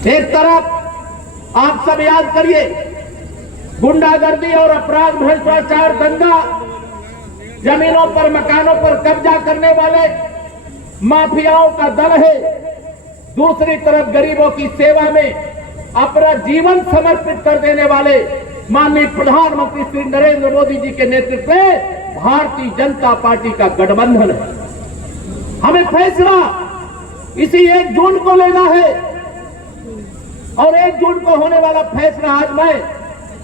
एक तरफ आप सब याद करिए, गुंडागर्दी और अपराध, भ्रष्टाचार, दंगा, जमीनों पर मकानों पर कब्जा करने वाले माफियाओं का दल है। दूसरी तरफ गरीबों की सेवा में अपना जीवन समर्पित कर देने वाले माननीय प्रधानमंत्री श्री नरेंद्र मोदी जी के नेतृत्व में भारतीय जनता पार्टी का गठबंधन है। हमें फैसला इसी 1 जून को लेना है और 1 जून को होने वाला फैसला आज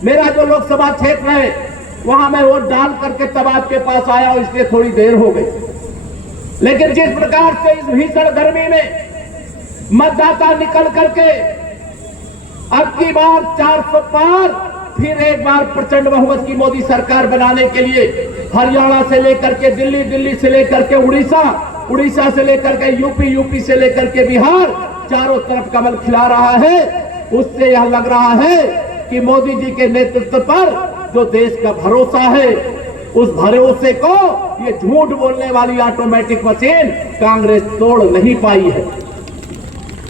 मेरा जो लोकसभा क्षेत्र है वहां मैं वोट डाल करके तब आपके पास आया और इसलिए थोड़ी देर हो गई। लेकिन जिस प्रकार से इस भीषण गर्मी में मतदाता निकल करके अब की बार 400 पार, फिर एक बार प्रचंड बहुमत की मोदी सरकार बनाने के लिए हरियाणा से लेकर के दिल्ली, दिल्ली से लेकर के उड़ीसा, उड़ीसा से लेकर के यूपी, यूपी से लेकर के बिहार, चारों तरफ कमल खिला रहा है। उससे यह लग रहा है कि मोदी जी के नेतृत्व पर जो देश का भरोसा है, उस भरोसे को ये झूठ बोलने वाली ऑटोमेटिक मशीन कांग्रेस तोड़ नहीं पाई है।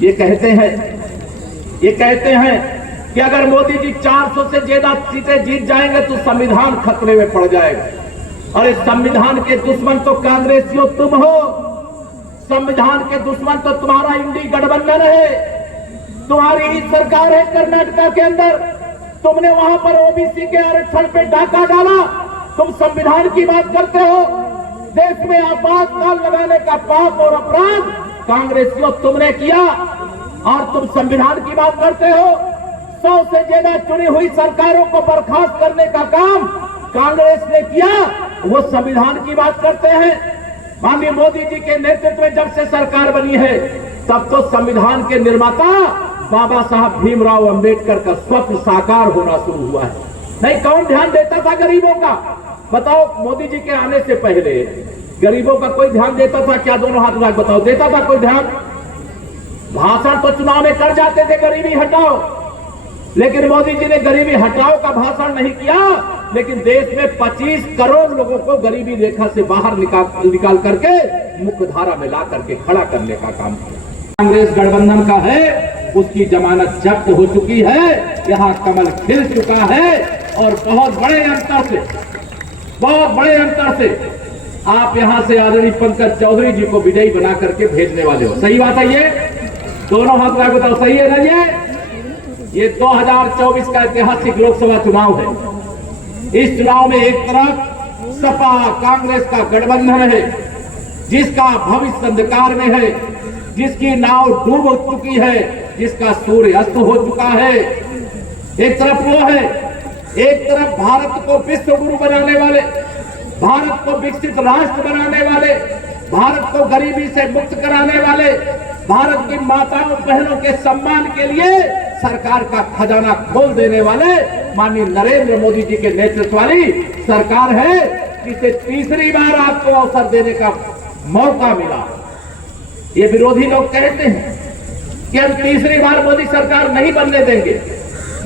ये कहते हैं कि अगर मोदी जी 400 से ज्यादा सीटें जीत जाएंगे तो संविधान खतरे में पड़ जाएगा। और इस संविधान के दुश्मन तो कांग्रेसियों तुम हो। संविधान के दुश्मन तो तुम्हारा इंडी गठबंधन है, तुम्हारी ही सरकार है कर्नाटका के अंदर। तुमने वहां पर ओबीसी के आरक्षण पे डाका डाला। तुम संविधान की बात करते हो। देश में आपातकाल लगाने का पाप और अपराध कांग्रेसियों तुमने किया और तुम संविधान की बात करते हो। 100 से ज्यादा चुनी हुई सरकारों को बर्खास्त करने का काम कांग्रेस ने किया, वो संविधान की बात करते हैं। माननीय मोदी जी के नेतृत्व में जब से सरकार बनी है तब तो संविधान के निर्माता बाबा साहब भीमराव अंबेडकर का स्वप्न साकार होना शुरू हुआ है। नहीं, कौन ध्यान देता था गरीबों का? बताओ, मोदी जी के आने से पहले गरीबों का कोई ध्यान देता था क्या? दोनों हाथ उठा बताओ, देता था कोई ध्यान? भाषण तो चुनाव में कर जाते थे, गरीबी हटाओ, लेकिन मोदी जी ने गरीबी हटाओ का भाषण नहीं किया। लेकिन देश में 25 करोड़ लोगों को गरीबी रेखा से बाहर निकाल करके मुख्य धारा में ला करके खड़ा करने का काम किया। कांग्रेस गठबंधन का है, उसकी जमानत जब्त हो चुकी है। यहाँ कमल खिल चुका है और बहुत बड़े अंतर से आप यहाँ से आदरणीय पंकज चौधरी जी को विजयी बना करके भेजने वाले हो। सही बात है ये? दोनों हाथ उठा बताओ, सही है ना? ये 2024 का ऐतिहासिक लोकसभा चुनाव है। इस चुनाव में एक तरफ सपा कांग्रेस का गठबंधन है, जिसका भविष्य अंधकार में है, जिसकी नाव डूब चुकी है, जिसका सूर्य अस्त हो चुका है। एक तरफ वो है, एक तरफ भारत को विश्व गुरु बनाने वाले, भारत को विकसित राष्ट्र बनाने वाले, भारत को गरीबी से मुक्त कराने वाले, भारत की माताओं बहनों के सम्मान के लिए सरकार का खजाना खोल देने वाले माननीय नरेंद्र मोदी जी के नेतृत्व वाली सरकार है, जिसे तीसरी बार आपको अवसर देने का मौका मिला। ये विरोधी लोग कहते हैं कि हम तीसरी बार मोदी सरकार नहीं बनने देंगे।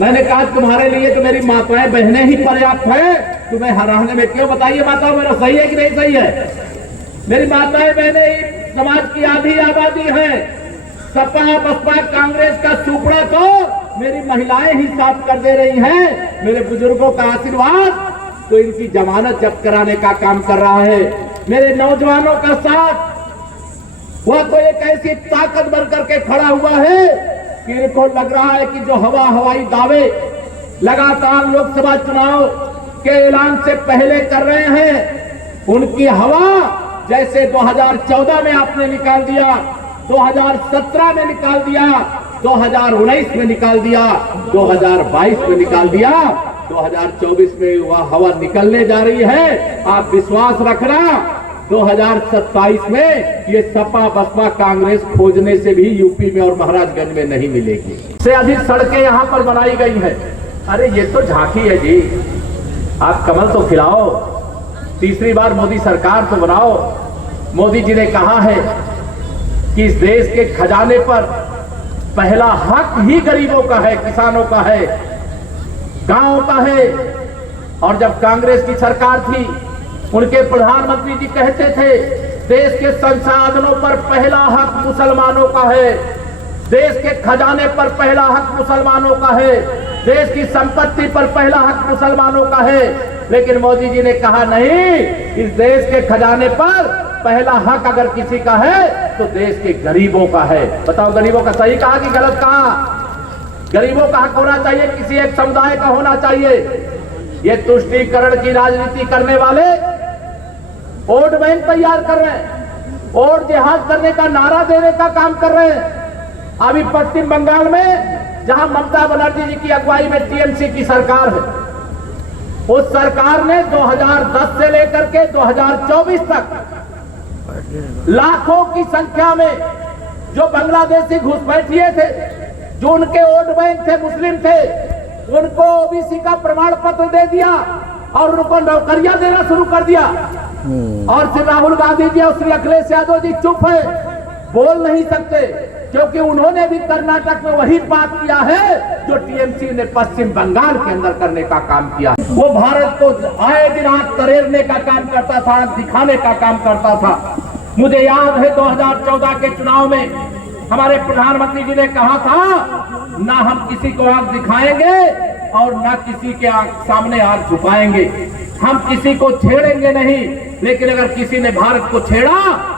मैंने कहा तुम्हारे लिए तो मेरी माताएं बहनें ही पर्याप्त है, तुम्हें हराने में क्यों? बताइए माताओं, मेरा सही है कि नहीं सही है? मेरी माताएं बहनें ही समाज की आधी आबादी है। सपा बसपा कांग्रेस का सुपड़ा तो मेरी महिलाएं ही साफ कर दे रही हैं। मेरे बुजुर्गों का आशीर्वाद तो इनकी जमानत जब्त कराने का काम कर रहा है। मेरे नौजवानों का साथ वह तो एक ऐसी ताकत बन करके खड़ा हुआ है कि इनको लग रहा है कि जो हवाई दावे लगातार लोकसभा चुनाव के ऐलान से पहले कर रहे हैं, उनकी हवा जैसे 2014 में आपने निकाल दिया, 2017 में निकाल दिया, 2019 में निकाल दिया, 2022 में निकाल दिया, 2024 में वह हवा निकलने जा रही है। आप विश्वास रखना, 2027 में ये सपा बसपा कांग्रेस खोजने से भी यूपी में और महाराजगंज में नहीं मिलेगी। से अधिक सड़कें यहाँ पर बनाई गई हैं। अरे ये तो झांकी है जी, आप कमल तो खिलाओ, तीसरी बार मोदी सरकार तो बनाओ। मोदी जी ने कहा है कि इस देश के खजाने पर पहला हक ही गरीबों का है, किसानों का है, गांवों का है। और जब कांग्रेस की सरकार थी, उनके प्रधानमंत्री जी कहते थे देश के संसाधनों पर पहला हक मुसलमानों का है, देश के खजाने पर पहला हक मुसलमानों का है, देश की संपत्ति पर पहला हक मुसलमानों का है। लेकिन मोदी जी ने कहा नहीं, इस देश के खजाने पर पहला हक अगर किसी का है तो देश के गरीबों का है। बताओ गरीबों का सही कहा कि गलत कहा? गरीबों का हक होना चाहिए, किसी एक समुदाय का होना चाहिए। ये तुष्टीकरण की राजनीति करने वाले वोट बैंक तैयार कर रहे हैं, वोट जिहाद करने का नारा देने का काम कर रहे हैं। अभी पश्चिम बंगाल में जहां ममता बनर्जी जी की अगुवाई में टीएमसी की सरकार है, उस सरकार ने 2010 से लेकर के 2024 तक लाखों की संख्या में जो बांग्लादेशी घुसपैठिए थे, जो उनके वोट बैंक थे, मुस्लिम थे, उनको ओबीसी का प्रमाण पत्र दे दिया और उनको नौकरियां देना शुरू कर दिया। और श्री राहुल गांधी जी और श्री अखिलेश यादव जी चुप है, बोल नहीं सकते, क्योंकि उन्होंने भी कर्नाटक में वही पाप किया है जो टीएमसी ने पश्चिम बंगाल के अंदर करने का काम किया। वो भारत को आए दिन आंख तरेरने का काम करता था, आंख दिखाने का काम करता था। मुझे याद है 2014 के चुनाव में हमारे प्रधानमंत्री जी ने कहा था, ना हम किसी को आंख दिखाएंगे और ना किसी के सामने आंख झुकाएंगे, हम किसी को छेड़ेंगे नहीं, लेकिन अगर किसी ने भारत को छेड़ा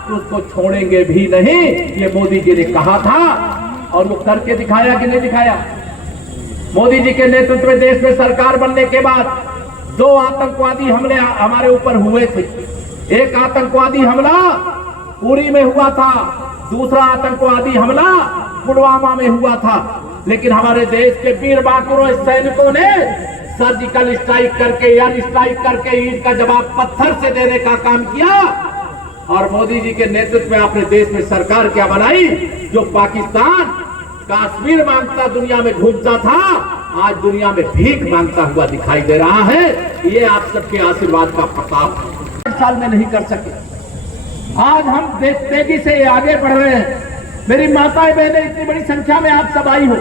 तो उसको छोड़ेंगे भी नहीं। ये मोदी जी ने कहा था और वो करके दिखाया कि नहीं दिखाया? मोदी जी के नेतृत्व में देश में सरकार बनने के बाद 2 आतंकवादी हमले हमारे ऊपर हुए थे। एक आतंकवादी हमला उरी में हुआ था, दूसरा आतंकवादी हमला पुलवामा में हुआ था। लेकिन हमारे देश के वीर बांकुरों सैनिकों ने सर्जिकल स्ट्राइक करके, एयर स्ट्राइक करके ईद का जवाब पत्थर से देने का काम किया। और मोदी जी के नेतृत्व में अपने देश में सरकार क्या बनाई? जो पाकिस्तान कश्मीर मांगता दुनिया में घूमता था, आज दुनिया में भीख मांगता हुआ दिखाई दे रहा है। ये आप सबके आशीर्वाद का प्रताप 8 साल में नहीं कर सके। आज हम तेजी से आगे बढ़ रहे हैं। मेरी माताएं बहनें इतनी बड़ी संख्या में आप सब आई हो।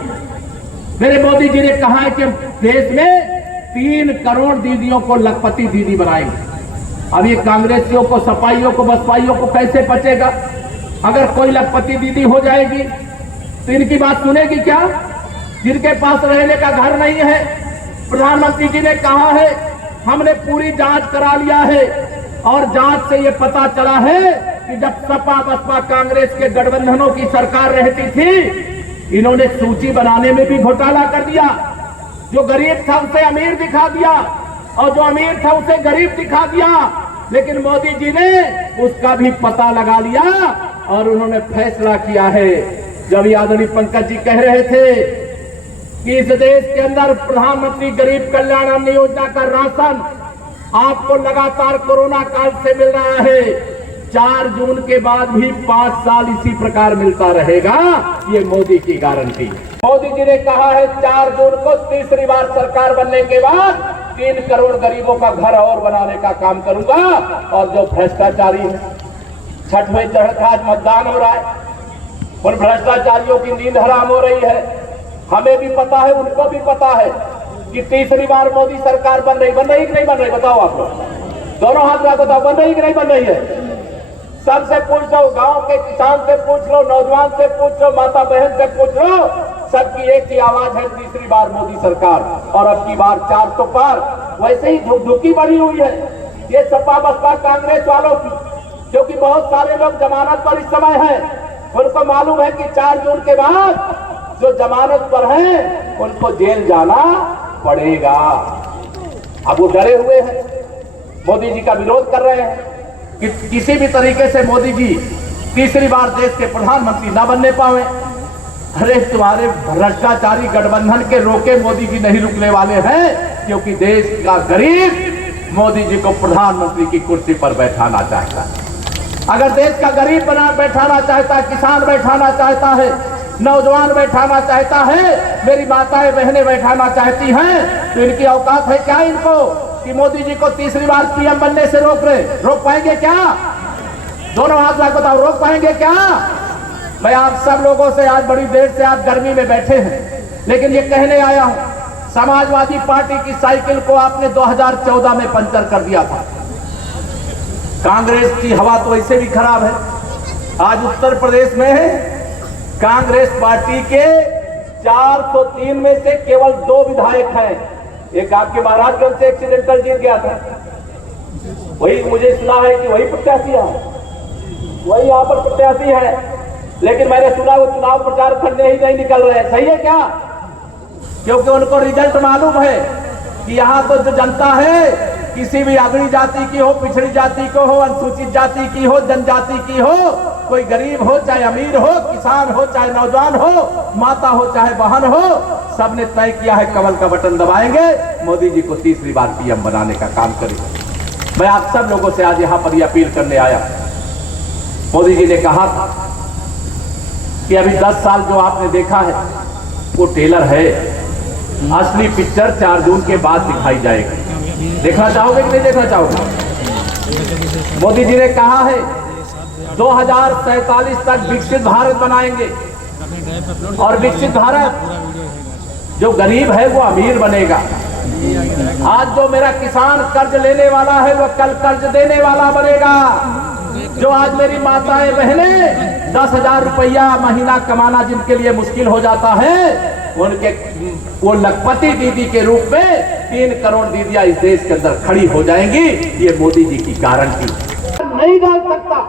मेरे मोदी जी ने कहा है कि देश में 3 करोड़ दीदियों को लखपति दीदी बनाएंगे। अब ये कांग्रेसियों को, सपाइयों को, बसपाइयों को कैसे बचेगा? अगर कोई लखपति दीदी हो जाएगी तो इनकी बात सुनेगी क्या? जिनके पास रहने का घर नहीं है। प्रधानमंत्री जी ने कहा है हमने पूरी जांच करा लिया है और जांच से ये पता चला है कि जब सपा बसपा कांग्रेस के गठबंधनों की सरकार रहती थी, इन्होंने सूची बनाने में भी घोटाला कर दिया। जो गरीब था उसे अमीर दिखा दिया और जो अमीर था उसे गरीब दिखा दिया। लेकिन मोदी जी ने उसका भी पता लगा लिया और उन्होंने फैसला किया है। जब आदरणीय पंकज जी कह रहे थे कि इस देश के अंदर प्रधानमंत्री गरीब कल्याण अन्न योजना का राशन आपको लगातार कोरोना काल से मिल रहा है, 4 जून के बाद भी 5 साल इसी प्रकार मिलता रहेगा, ये मोदी की गारंटी। मोदी जी ने कहा है 4 जून को तीसरी बार सरकार बनने के बाद 3 करोड़ गरीबों का घर और बनाने का काम करूंगा। और जो भ्रष्टाचारी है, 6वें चढ़ का आज मतदान हो रहा है, उन भ्रष्टाचारियों की नींद हराम हो रही है। हमें भी पता है, उनको भी पता है कि तीसरी बार मोदी सरकार बन रही कि नहीं बन रही? बताओ आप लोग, दोनों हाथ में बताओ, बन रही कि नहीं बन रही है? सबसे पूछ लो, गांव के किसान से पूछ लो, नौजवान से पूछ लो, माता बहन से पूछ लो, सबकी एक ही आवाज है, तीसरी बार मोदी सरकार। और अब की बार 400 पार। वैसे ही झुकझुकी बढ़ी हुई है ये सपा बसपा कांग्रेस वालों की, क्योंकि बहुत सारे लोग जमानत पर इस समय हैं। उनको मालूम है कि 4 जून के बाद जो जमानत पर हैं उनको जेल जाना पड़ेगा। अब वो डरे हुए हैं, मोदी जी का विरोध कर रहे हैं कि किसी भी तरीके से मोदी जी तीसरी बार देश के प्रधानमंत्री ना बनने पावे। अरे तुम्हारे भ्रष्टाचारी गठबंधन के रोके मोदी जी नहीं रुकने वाले हैं, क्योंकि देश का गरीब मोदी जी को प्रधानमंत्री की कुर्सी पर बैठाना चाहता है। अगर देश का गरीब बैठाना चाहता है, किसान बैठाना चाहता है, नौजवान बैठाना चाहता है, मेरी माताएं बहनें बैठाना चाहती हैं, तो इनकी औकात है क्या इनको कि मोदी जी को तीसरी बार पीएम बनने से रोक पाएंगे क्या? दोनों हाथ में बताओ, रोक पाएंगे क्या? मैं आप सब लोगों से आज बड़ी देर से आप गर्मी में बैठे हैं, लेकिन ये कहने आया हूं, समाजवादी पार्टी की साइकिल को आपने 2014 में पंचर कर दिया था। कांग्रेस की हवा तो ऐसे भी खराब है। आज उत्तर प्रदेश में कांग्रेस पार्टी के 403 में से केवल 2 विधायक हैं। एक आपके महाराजगंज से एक्सीडेंटल जीत गया था, वही मुझे सुना है कि वही प्रत्याशी है, वही यहाँ पर प्रत्याशी है, लेकिन मैंने सुना वो चुनाव प्रचार करने ही नहीं निकल रहे हैं। सही है क्या? क्योंकि उनको रिजल्ट मालूम है कि यहाँ तो जो जनता है, किसी भी अगड़ी जाति की हो, पिछड़ी जाति को हो, अनुसूचित जाति की हो, जनजाति की हो, कोई गरीब हो चाहे अमीर हो, किसान हो चाहे नौजवान हो, माता हो चाहे बहन हो, सबने तय किया है कमल का बटन दबाएंगे, मोदी जी को तीसरी बार पीएम बनाने का काम करेंगे। मैं आप सब लोगों से आज यहाँ पर यह अपील करने आया। मोदी जी ने कहा था कि अभी 10 साल जो आपने देखा है वो टेलर है, असली पिक्चर 4 जून के बाद दिखाई जाएगी। देखना चाहोगे कि नहीं देखना चाहोगे? मोदी जी ने कहा है 2047 तक विकसित भारत बनाएंगे, और विकसित भारत जो गरीब है वो अमीर बनेगा। आज जो मेरा किसान कर्ज लेने वाला है वो कल कर्ज देने वाला बनेगा। जो आज मेरी माताएं बहनें 10,000 रुपया महीना कमाना जिनके लिए मुश्किल हो जाता है, उनके वो लखपति दीदी के रूप में 3 करोड़ दीदियां इस देश के अंदर खड़ी हो जाएंगी। ये मोदी जी की गारंटी। नहीं डाल सकता,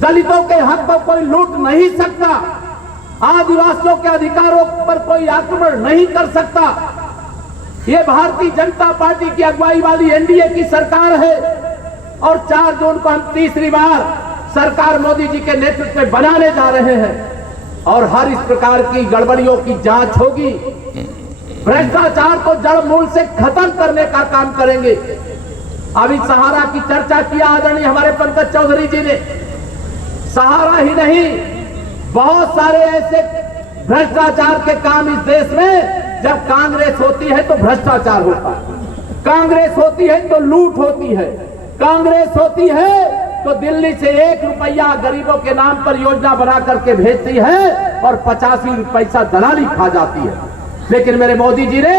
दलितों के हक पर कोई लूट नहीं सकता, आदिवासियों के अधिकारों पर कोई आक्रमण नहीं कर सकता। ये भारतीय जनता पार्टी की अगुवाई वाली एनडीए की सरकार है, और 4 जून को हम तीसरी बार सरकार मोदी जी के नेतृत्व में बनाने जा रहे हैं, और हर इस प्रकार की गड़बड़ियों की जांच होगी। भ्रष्टाचार को जड़ मूल से खत्म करने का काम करेंगे। अभी सहारा की चर्चा किया आदरणीय हमारे पंकज चौधरी जी ने। सहारा ही नहीं, बहुत सारे ऐसे भ्रष्टाचार के काम इस देश में, जब कांग्रेस होती है तो भ्रष्टाचार होता है, कांग्रेस होती है तो लूट होती है, कांग्रेस होती है तो दिल्ली से 1 रुपया गरीबों के नाम पर योजना बना करके भेजती है और 85 पैसा दलाली खा जाती है। लेकिन मेरे मोदी जी ने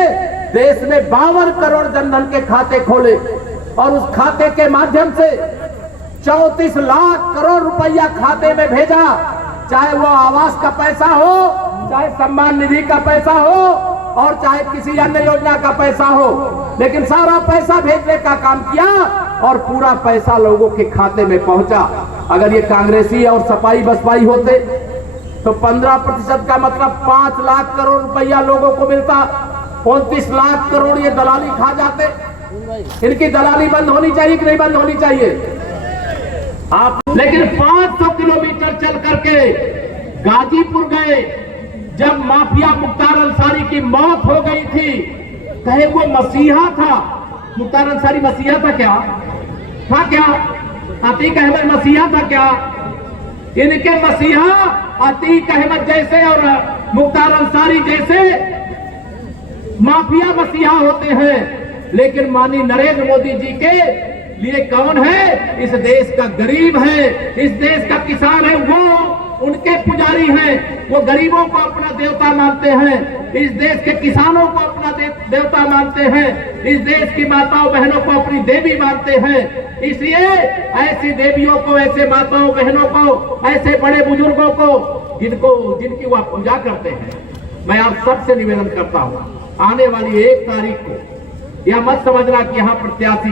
देश में 52 करोड़ जनधन के खाते खोले, और उस खाते के माध्यम से 34 लाख करोड़ रुपया खाते में भेजा। चाहे वो आवास का पैसा हो, चाहे सम्मान निधि का पैसा हो, और चाहे किसी अन्य योजना का पैसा हो, लेकिन सारा पैसा भेजने का काम किया और पूरा पैसा लोगों के खाते में पहुंचा। अगर ये कांग्रेसी और सपाई बसपाई होते तो 15% का मतलब 5 लाख करोड़ रुपया लोगों को मिलता, 29 लाख करोड़ ये दलाली खा जाते। इनकी दलाली बंद होनी चाहिए कि नहीं बंद होनी चाहिए? आप लेकिन 500 किलोमीटर चल करके गाजीपुर गए, जब माफिया मुख्तार अंसारी की मौत हो गई थी, कहे वो मसीहा था। मुख्तार अंसारी मसीहा था क्या? था क्या? अतीक अहमद मसीहा था क्या? इनके मसीहा अतीक अहमद जैसे और मुख्तार अंसारी जैसे माफिया मसीहा होते हैं, लेकिन माननीय नरेंद्र मोदी जी के लिए कौन है? इस देश का गरीब है, इस देश का किसान है, वो उनके पुजारी हैं। वो गरीबों को अपना देवता मानते हैं, इस देश के किसानों को अपना देवता मानते हैं, इस देश की माताओं बहनों को अपनी देवी मानते हैं। इसलिए ऐसी देवियों को, ऐसे माताओं बहनों को, ऐसे बड़े बुजुर्गों को जिनकी वो पूजा करते हैं, मैं आप सबसे निवेदन करता हूं, आने वाली 1 तारीख को यह मत समझना कि यहाँ प्रत्याशी